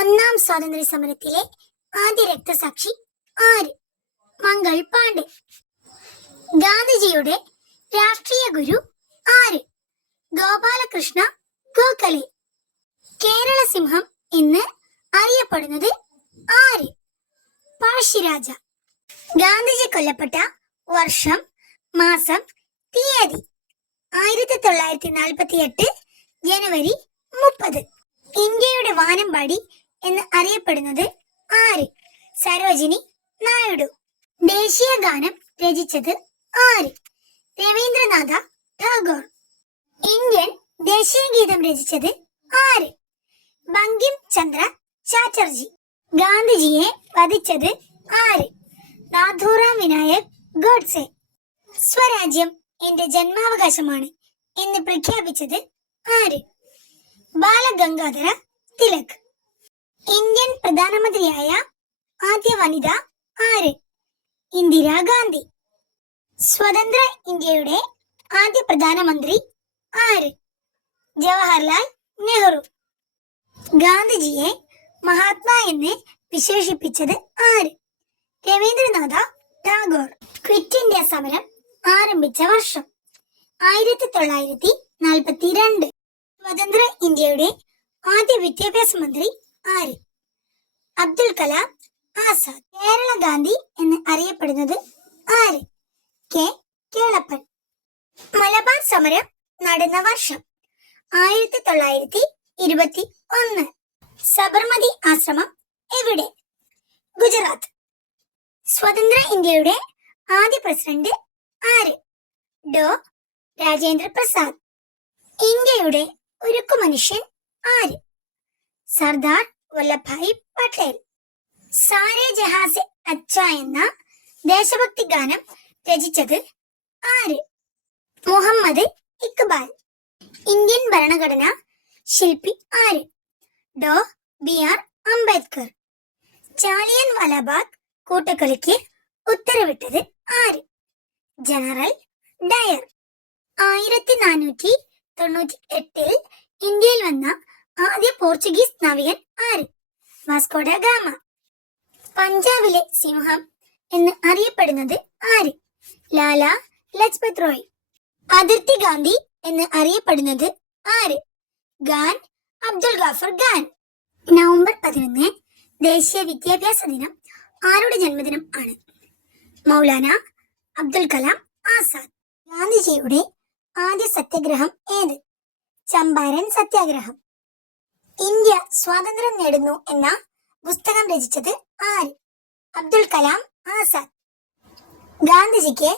ഒന്നാം സ്വാതന്ത്ര്യ സമരത്തിലെ ആദ്യ രക്തസാക്ഷി ആര്? മംഗൾ പാണ്ഡെ. ഗാന്ധിജിയുടെ രാഷ്ട്രീയ ഗുരു ആര്? ഗോപാലകൃഷ്ണ ഗോഖലെ. കേരള സിംഹം എന്ന് അറിയപ്പെടുന്നത് ആര്? പഴശ്ശിരാജ ഗാന്ധിജി കൊല്ലപ്പെട്ട വർഷം മാസം തീയതി ആയിരത്തി തൊള്ളായിരത്തി നാൽപ്പത്തി എട്ട് ജനുവരി മുപ്പത്. ഇന്ത്യയുടെ വാനമ്പാടി എന്ന് അറിയപ്പെടുന്നത് ആര്? സരോജിനി നായിഡു. ദേശീയ ഗാനം രചിച്ചത് ആര്? രവീന്ദ്രനാഥ ടാഗോർ. ഇന്ത്യൻ ദേശീയ ഗീതം രചിച്ചത് ആര്? ബങ്കിം ചന്ദ്ര ചാറ്റർജി. ഗാന്ധിജിയെ വധിച്ചത് ആര്? നാഥുറാം വിനായക് ഗോഡ്സെ. സ്വരാജ്യം എന്റെ ജന്മാവകാശമാണ് എന്ന് പ്രഖ്യാപിച്ചത് ആര്? ബാലഗംഗാധര തിലക്. ഇന്ത്യൻ പ്രധാനമന്ത്രിയായ ആദ്യ വനിത ആര്? ഇന്ദിരാഗാന്ധി സ്വതന്ത്ര ഇന്ത്യയുടെ ആദ്യ പ്രധാനമന്ത്രി ആര്? ജവഹർലാൽ നെഹ്റു. ഗാന്ധിജിയെ മഹാത്മാ എന്ന് വിശേഷിപ്പിച്ചത് ആര്? രവീന്ദ്രനാഥ ടാഗോർ. ക്വിറ്റ് ഇന്ത്യ സമരം ആരംഭിച്ച വർഷം ആയിരത്തി തൊള്ളായിരത്തി നാൽപ്പത്തി രണ്ട് സ്വതന്ത്ര ഇന്ത്യയുടെ ആദ്യ വിദ്യാഭ്യാസ മന്ത്രി ആര്? അബ്ദുൽ കലാം ആസാദ്. കേരള ഗാന്ധി എന്ന് അറിയപ്പെടുന്നത് ആര്? കെ. കേളപ്പൻ. മലബാർ സമരം നടന്ന വർഷം ആയിരത്തി തൊള്ളായിരത്തി ഇരുപത്തി ഒന്ന് സബർമതി ആശ്രമം എവിടെ? ഗുജറാത്ത്. സ്വതന്ത്ര ഇന്ത്യയുടെ ആദ്യ പ്രസിഡന്റ് ആര്? ഡോ. രാജേന്ദ്ര പ്രസാദ്. ഇന്ത്യയുടെ ഉരുക്കു മനുഷ്യൻ ആര്? സർദാർ വല്ലഭായ് പട്ടേൽ. സാരെ ജഹാസെ അച്ച എന്ന ദേശഭക്തി ഗാനം രചിച്ചത് ആര്? മുഹമ്മദ് ഇക്ബാൽ. ഇന്ത്യൻ ഭരണഘടന ശില്പി ആര്? ഡോ. ബി. ആർ. അംബേദ്കർ. ജാലിയൻ വാലാബാഗ് കൂട്ടക്കൊലയ്ക്ക് ഉത്തരവിട്ടത് ആര്? General Dyer. ആയിരത്തി നാനൂറ്റി തൊണ്ണൂറ്റി എട്ടിൽ ഇന്ത്യയിൽ വന്ന ആദ്യ പോർച്ചുഗീസ് നാവികൻ ആര്? Vasco da Gama. പഞ്ചാബിലെ സിംഹം എന്ന് അറിയപ്പെടുന്നത് ആര്? ലാല ലജ്പത് റോയ്. അതിർത്തി ഗാന്ധി എന്ന് അറിയപ്പെടുന്നത് ആര്? ഖാൻ അബ്ദുൾ ഗാഫർ ഖാൻ. നവംബർ പതിനൊന്ന് ദേശീയ വിദ്യാഭ്യാസ ദിനം ആരുടെ ജന്മദിനം ആണ്? മൗലാന അബ്ദുൽ കലാം ആസാദ്. ഗാന്ധിജിയുടെ ആദ്യ സത്യാഗ്രഹം ഏത്? ചമ്പാരൻ സത്യാഗ്രഹം. ഇന്ത്യ സ്വാതന്ത്ര്യം നേടുന്നു എന്ന പുസ്തകം രചിച്ചത് ആര്? അബ്ദുൽ കലാം ആസാദ്. ഗാന്ധിജിക്ക്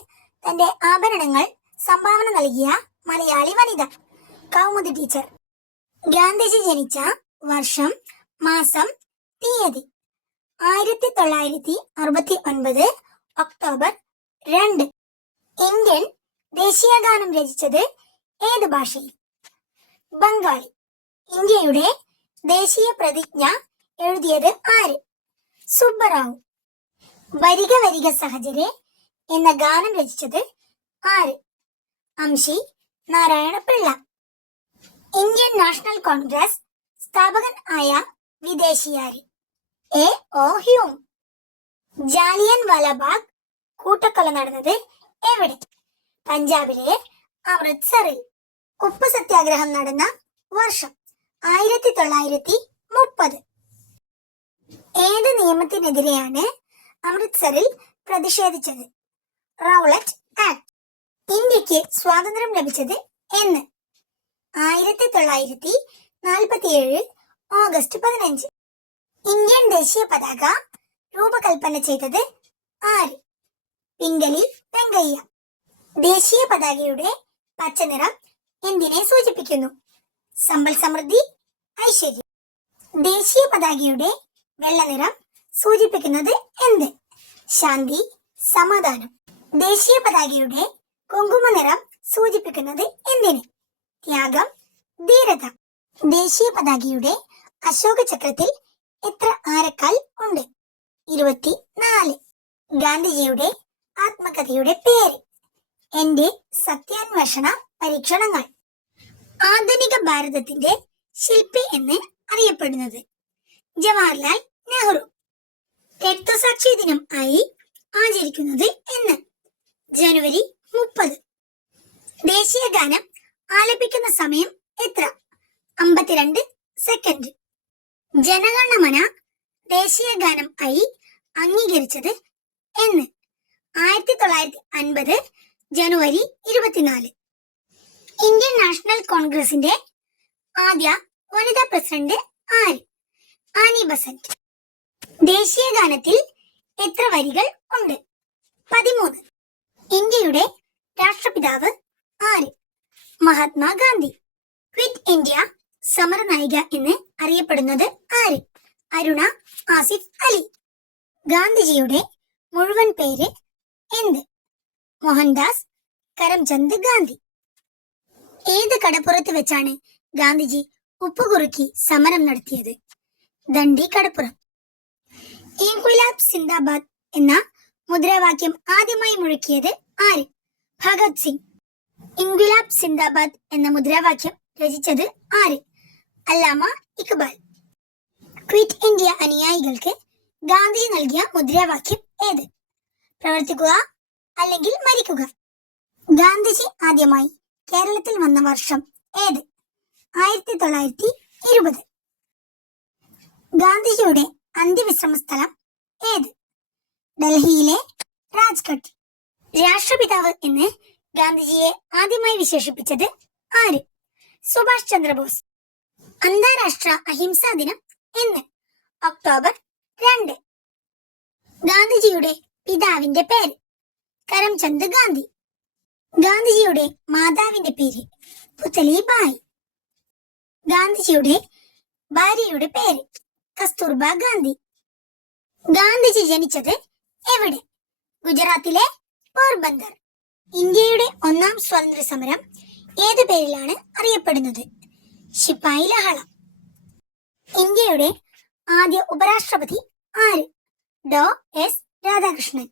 തന്റെ ആഭരണങ്ങൾ സംഭാവന നൽകിയ മലയാളി വനിത കൗമുദി ടീച്ചർ. ഗാന്ധിജി ജനിച്ച വർഷം മാസം തീയതി ആയിരത്തി തൊള്ളായിരത്തി അറുപത്തി ഒൻപത് ഒക്ടോബർ രണ്ട്. ഇന്ത്യൻ ദേശീയഗാനം രചിച്ചത് ഏത് ഭാഷയിൽ? ബംഗാളി. ഇന്ത്യയുടെ ദേശീയ പ്രതിജ്ഞ എഴുതിയത് ആര്? സുബ്ബറാവു. വരിക വരിക സഹചരെ എന്ന ഗാനം രചിച്ചത് ആര്? Amshi Narayana Pillai Indian National Congress സ്ഥാപകൻ ആയ വിദേശിയാര്? A. O. Hume Jallian Walabagh കൂട്ടക്കൊല നടന്നത് എവിടെ? പഞ്ചാബിലെ അമൃത്സറിൽ. ഉപ്പ് സത്യാഗ്രഹം നടന്ന വർഷം. ആയിരത്തി തൊള്ളായിരത്തി മുപ്പത് ഏത് നിയമത്തിനെതിരെയാണ് അമൃത്സറിൽ പ്രതിഷേധിച്ചത്? Rowlatt Act. ഇന്ത്യയ്ക്ക് സ്വാതന്ത്ര്യം ലഭിച്ചത് എന്ന്. ആയിരത്തി തൊള്ളായിരത്തി നാൽപ്പത്തിയേഴ് ഓഗസ്റ്റ് പതിനഞ്ച്. ഇന്ത്യൻ ദേശീയ പതാക രൂപകൽപ്പന ചെയ്തത് ആര്? പിംഗലി വെങ്കയ്യ. ദേശീയ പതാകയുടെ പച്ചനിറം എന്തിനെ സൂചിപ്പിക്കുന്നു? സമ്പൽ സമൃദ്ധി ഐശ്വര്യം. ദേശീയ പതാകയുടെ വെള്ളനിറം സൂചിപ്പിക്കുന്നത് എന്ത്? ശാന്തി സമാധാനം. ദേശീയ പതാകയുടെ കുങ്കുമ നിറം സൂചിപ്പിക്കുന്നത് എന്തിന്? ത്യാഗം ധീരത. ദേശീയ പതാകയുടെ അശോക ചക്രത്തിൽ എത്ര ആരക്കാൽ ഉണ്ട്? ഇരുപത്തി നാല് ഗാന്ധിജിയുടെ ആത്മകഥയുടെ പേര്. എന്റെ സത്യാന്വേഷണ പരീക്ഷണങ്ങൾ. ആധുനിക ഭാരതത്തിന്റെ ശില്പി എന്ന് അറിയപ്പെടുന്നത്. ജവഹർലാൽ നെഹ്റു. രക്തസാക്ഷി ദിനം ആയി ആചരിക്കുന്നത് എന്ന്. ജനുവരി മുപ്പത്. ദേശീയ ഗാനം ആലപിക്കുന്ന സമയം എത്ര? അമ്പത്തിരണ്ട് സെക്കൻഡ് ജനഗണമന ദേശീയ ഗാനം ആയി അംഗീകരിച്ചത് എന്ന്. ആയിരത്തി തൊള്ളായിരത്തി അൻപത് ജനുവരി ഇരുപത്തിനാല്. ഇന്ത്യൻ നാഷണൽ കോൺഗ്രസിന്റെ ആദ്യ വനിതാ പ്രസിഡന്റ് ആര്? Annie Besant. ദേശീയ ഗാനത്തിൽ എത്ര വരികൾ ഉണ്ട്? പതിമൂന്ന്. ഇന്ത്യയുടെ രാഷ്ട്രപിതാവ് ആര്? മഹാത്മാഗാന്ധി ക്വിറ്റ് ഇന്ത്യ സമര നായിക എന്ന് അറിയപ്പെടുന്നത് ആര്? അരുണ ആസിഫ് അലി. ഗാന്ധിജിയുടെ മുഴുവൻ പേര് എന്ത്? മോഹൻദാസ് കരംചന്ദ് ഗാന്ധി. ഏത് കടപ്പുറത്ത് വെച്ചാണ് ഗാന്ധിജി ഉപ്പുകുറുക്കി സമരം നടത്തിയത്? ദണ്ഡി കടപ്പുറം. ഇൻകുലാബ് സിന്ദാബാദ് എന്ന മുദ്രാവാക്യം ആദ്യമായി മുഴക്കിയത് ആര്? ഭഗത് സിംഗ്. ഇൻകുലാബ് സിന്ദാബാദ് എന്ന മുദ്രാവാക്യം രചിച്ചത് ആര്? അല്ലാമ ഇക്ബാൽ. ക്വിറ്റ് ഇന്ത്യ അനുയായികൾക്ക് ഗാന്ധി നൽകിയ മുദ്രാവാക്യം ഏത്? പ്രവർത്തിക്കുക അല്ലെങ്കിൽ മരിക്കുക. ഗാന്ധിജി ആദ്യമായി കേരളത്തിൽ വന്ന വർഷം ഏത്? ആയിരത്തി തൊള്ളായിരത്തി ഇരുപത്. ഗാന്ധിജിയുടെ അന്ത്യവിശ്രമ സ്ഥലം ഏത്? ഡൽഹിയിലെ രാജ്ഘട്ട്. രാഷ്ട്രപിതാവ് എന്ന് ഗാന്ധിജിയെ ആദ്യമായി വിശേഷിപ്പിച്ചത് ആര്? സുഭാഷ് ചന്ദ്രബോസ്. അന്താരാഷ്ട്ര അഹിംസാ ദിനം എന്ന് ഒക്ടോബർ രണ്ട്. ഗാന്ധിജിയുടെ പിതാവിന്റെ പേര് കരംചന്ദ് ഗാന്ധി. ഗാന്ധിജിയുടെ മാതാവിന്റെ പേര് പുതലിബായി ഗാന്ധിജിയുടെ ഭാര്യയുടെ പേര് കസ്തൂർബ ഗാന്ധി. ഗാന്ധിജി ജനിച്ചത് എവിടെ? ഗുജറാത്തിലെ പോർബന്ദർ. ഇന്ത്യയുടെ ഒന്നാം സ്വാതന്ത്ര്യ സമരം ഏത് പേരിലാണ് അറിയപ്പെടുന്നത്? ശിപ്പായി ലഹള. ഇന്ത്യയുടെ ആദ്യ ഉപരാഷ്ട്രപതി ആര്? ഡോ. എസ്. രാധാകൃഷ്ണൻ.